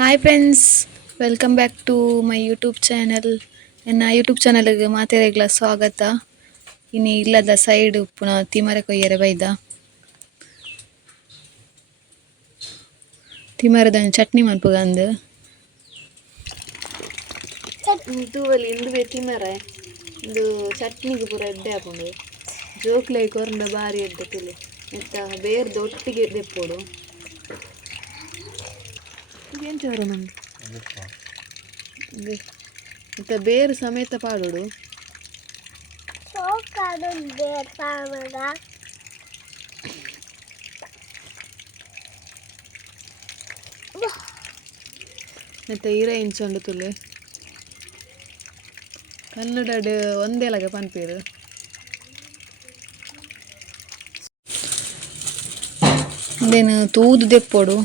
Hi friends, welcome back to my YouTube channel. ನನ್ನ YouTube ಚಾನಲ್ಗೆ ಮಾತೆರೆಗ್ಲ ಸ್ವಾಗತ. ಇನ್ನು ಇಲ್ಲದ ಸೈಡ್ ಉಪ್ಪುನ ತಿಮರೆ ಕೊಯ್ಯರೆ ಬೈದ ತಿಮರದ ಚಟ್ನಿ ಮನ್ಪುಗಂದು ತೂವಲ್ಲಿ ಇಂದು ಬೇ ತಿಮರೆ ಇಂದು ಚಟ್ನಿಗೆ ಪೂರ ಎಡ್ಡೆ ಹಾಕೊಂಡು ಜೋಕ್ಲೆ ಕೊರಂಡ ಬಾರಿ ಎಡ್ಡೆ ತುಳು ಎಂತ ಬೇರ್ದು ಒಟ್ಟಿಗೆ ದೆಪ್ಪೋಡು ಏನು ಚವರ ನಮ್ಗೆ ಮತ್ತೆ ಬೇರು ಸಮೇತ ಪಾಡೋಡು ಮತ್ತೆ ಹೀರ ಇಂಚೊಂಡು ತುಳು ಕನ್ನಡ ಒಂದೇಲಾಗ ಪನ್ಪೇರು ಇಂದೇನು ತೂದು ದೆಪ್ಪೋಡು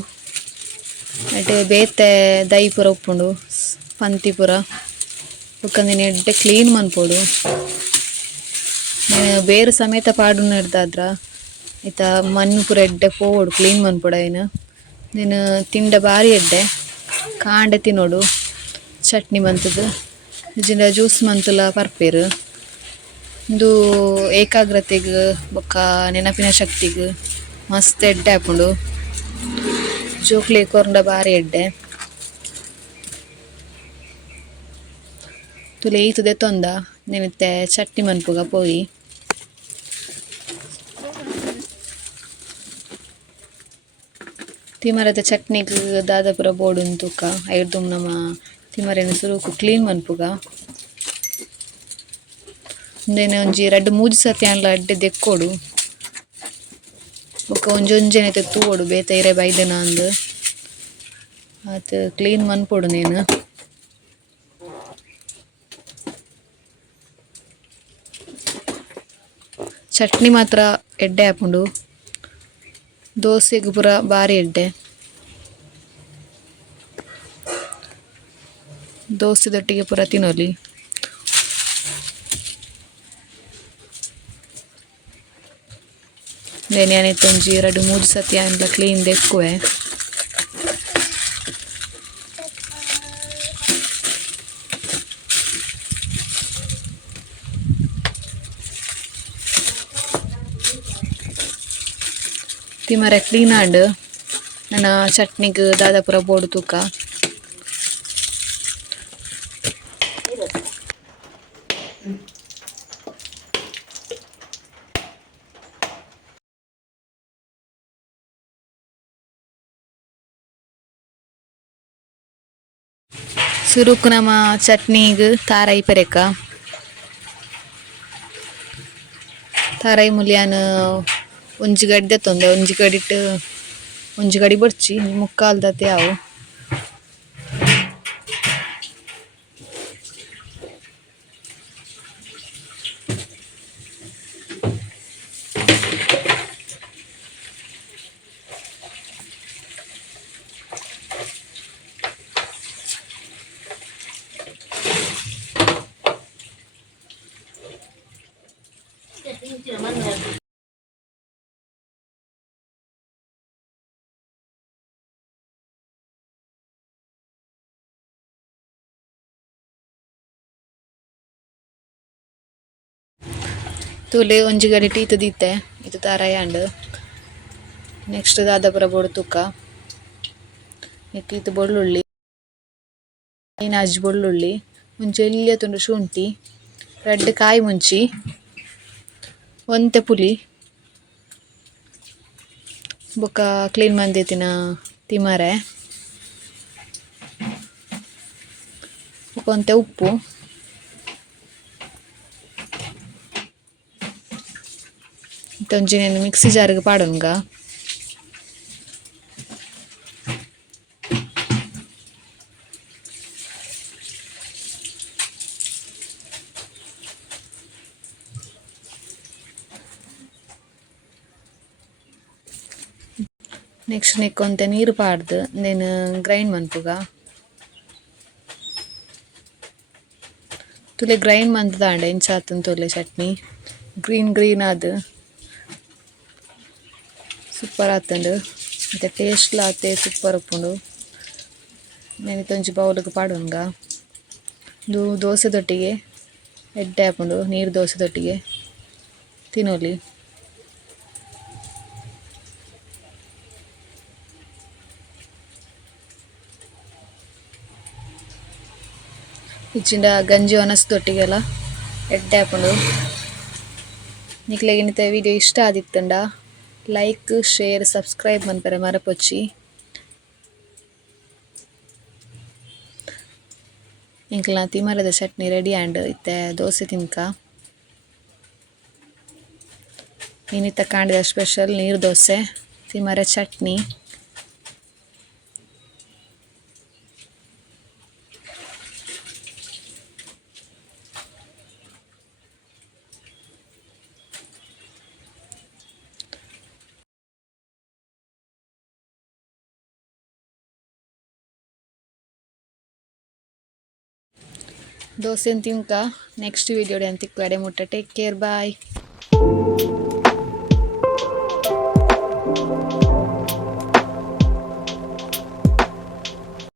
ಅಡೆ ಬೇತೆ ದೈ ಪೂರ ಉಪ್ಪುಂಡು ಪಂತಿ ಪೂರ ಉಕ್ಕಂದಿನ ಎಡ್ಡೆ ಕ್ಲೀನ್ ಮನ್ಪೋಡು. ಬೇರು ಸಮೇತ ಪಾಡು ನಡ್ದಾದ್ರ ಈತ ಮಣ್ಣು ಪೂರ ಎಡ್ಡೆ ಪೋವೋಡು ಕ್ಲೀನ್ ಮನ್ಪೋಡು. ನೀನು ತಿಂಡ ಬಾರಿ ಎಡ್ಡೆ ಕಾಂಡೆ ತಿನ್ನೋಡು ಚಟ್ನಿ ಮಂತದ್ದು ಇಜಿಂದ ಜ್ಯೂಸ್ ಮಂತುಲ ಪರ್ಪೇರು. ಇಂದು ಏಕಾಗ್ರತೆಗೆ ಬೊಕ್ಕ ನೆನಪಿನ ಶಕ್ತಿಗೆ ಮಸ್ತ್ ಎಡ್ಡೆ ಹಾಕೊಂಡು ಜೋಕ್ಲಿ ಕೊರಂಡ ಬಾರಿ ಎಡ್ಡೆ ತುಲೆ ಈತದೆ ತೊಂದ ನೆನತ್ತೆ ಚಟ್ನಿ ಮನ್ಪುಗ ಪೋಯಿ ತಿಮರದ ಚಟ್ನಿಗೆ ದಾದಾಪುರ ಬೋಡು ತೂಕ ಐಡ್ದು ನಮ್ಮ ತಿಮರೆನ ಸುರುಕು ಕ್ಲೀನ್ ಮನ್ಪುಗ ಇಂದೇನು ಒಂಜಿ ರಡ್ಡು ಮೂಜಿ ಸತಿ ಅನ್ಲ ಅಡ್ಡೆ ದೆಕ್ಕೋಡು ಬೊಕ್ಕ ಒಂಜೊಂಜೆನೆ ತೂವೋಡು ಬೇತೆ ಇರೆ ಬೈದೆನ ಅಂದು ಆತ ಕ್ಲೀನ್ ಮನ್ಪೋಡು. ನೀನು ಚಟ್ನಿ ಮಾತ್ರ ಎಡ್ಡೆ ಹಾಕೊಂಡು ದೋಸೆಗೆ ಪೂರ ಬಾರಿ ಎಡ್ಡೆ ದೋಸೆದೊಟ್ಟಿಗೆ ಪೂರ ತಿನ್ನೋಲಿ. ನೆನೆಯನಿತ್ತು ಒಂಜಿ ಎರಡು ಮೂಜಿ ಸತಿ ಅಂದ್ಲ ಕ್ಲೀನ್ ದೆಕ್ಕುವೆ ತಿಮರೆ ಕ್ಲೀನ್ ಆಂಡ್ ನನ್ನ ಚಟ್ನಿಗೆ ದಾದಾಪುರ ಬೋಡು ತೂಕ ಸುರುಕು ನಮ್ಮ ಚಟ್ನಿಗೆ ತಾರಾಯಿ ಪೆರೆಕ ತಾರಾಯಿ ಮುಲಿಯಾನ ಒಂಜಿ ಗಡ್ಡೆ ತೊಂದೆ ಒಂಜಿ ಗಡಿಟ್ಟು ಒಂಜಿ ಗಡಿ ಬೊಡ್ಚಿ ಮುಕ್ಕಾಲ್ದತೆ ಅವು ತುಲೆ ಒಂಜಿ ಗಡಿಟ್ಟು ಈತು ದೀತೆ ಇದು ತಾರಾಯಿ ಆಂಡ್ ನೆಕ್ಸ್ಟ್ ದಾದಾಪುರ ಬೋಡು ತೂಕ ಈತು ಬೆಳ್ಳುಳ್ಳಿ ಅಜ್ಜಿ ಬೆಳ್ಳುಳ್ಳಿ ಒಂಜಿ ಎಲ್ಯ ತುಂಡು ಶುಂಠಿ ರಡ್ಡ್ ಕಾಯಿ ಮುಂಚಿ ಒಂತೆ ಪುಲಿ ಬೊಕ್ಕ ಕ್ಲೀನ್ ಮಂದಿತ್ತಿನ ತಿಮರೆ ಒಂತೆ ಉಪ್ಪು ಒಂಜಿ నేను ಮಿಕ್ಸಿ ಜಾರ್ಗೆ ಪಾಡೋನ್ಗ ನೆಕ್ಸ್ಟ್ ನೆಕ್ಕೊಂತೆ ನೀರು ಪಾಡ್ದು నేను ಗ್ರೈಂಡ್ ಮನ್ಪುಗ ತುಲೆ ಗ್ರೈಂಡ್ ಮಂತದಾಂಡೆ ಇಂಚಾತನ್ ತುಲೆ ಚಟ್ನಿ ಗ್ರೀನ್ ಅದು ಸೂಪರ್ ಆತಂಡು ಮತ್ತೆ ಟೇಸ್ಟ್ ಲಾತೆ ಸೂಪರ್ ಉಪ್ಪುಂಡು. ನೆನಿತೊಂಜಿ ಬೌಲ್ಗ್ ಪಾಡುಂಗ ದೋಸೆ ದೊಟ್ಟಿಗೆ ಎಡ್ಡೆ ಹಾಕೊಂಡು ನೀರು ದೋಸೆ ದೊಟ್ಟಿಗೆ ತಿನ್ನೋಲಿ. ಇಚ್ಚಿಂಡ ಗಂಜಿ ಒನಸ್ದೊಟ್ಟಿಗೆಲ್ಲ ಎಡ್ಡೆ ಹಾಕೊಂಡು ನಿಕ್ಲೆಗೆ ಇನ್ನಿತ ವಿಡಿಯೋ ಇಷ್ಟ ಆದಿತ್ತಂಡ ಲೈಕ್ ಶೇರ್ ಸಬ್ಸ್ಕ್ರೈಬ್ ಮನ್ಪರೆ ಮರಪೊಚ್ಚಿ. ಇಂಕ್ಲ ತಿಮರದ ಚಟ್ನಿ ರೆಡಿ ಆಂಡ್ ಇತ್ತೆ ದೋಸೆ ತಿನ್ಕ ಇನ್ನಿತ ಕಾಂಡಿದ ಸ್ಪೆಷಲ್ ನೀರು ದೋಸೆ ತಿಮರೆ ಚಟ್ನಿ. ದೋಸೆ ತಿನ್ಕ ನೆಕ್ಸ್ಟ್ ವಿಡಿಯೋಡೆ ಅಂತಿಕ್ವಾಡೆ ಮುಟ್ಟ. ಟೇಕ್ ಕೇರ್, ಬಾಯ್.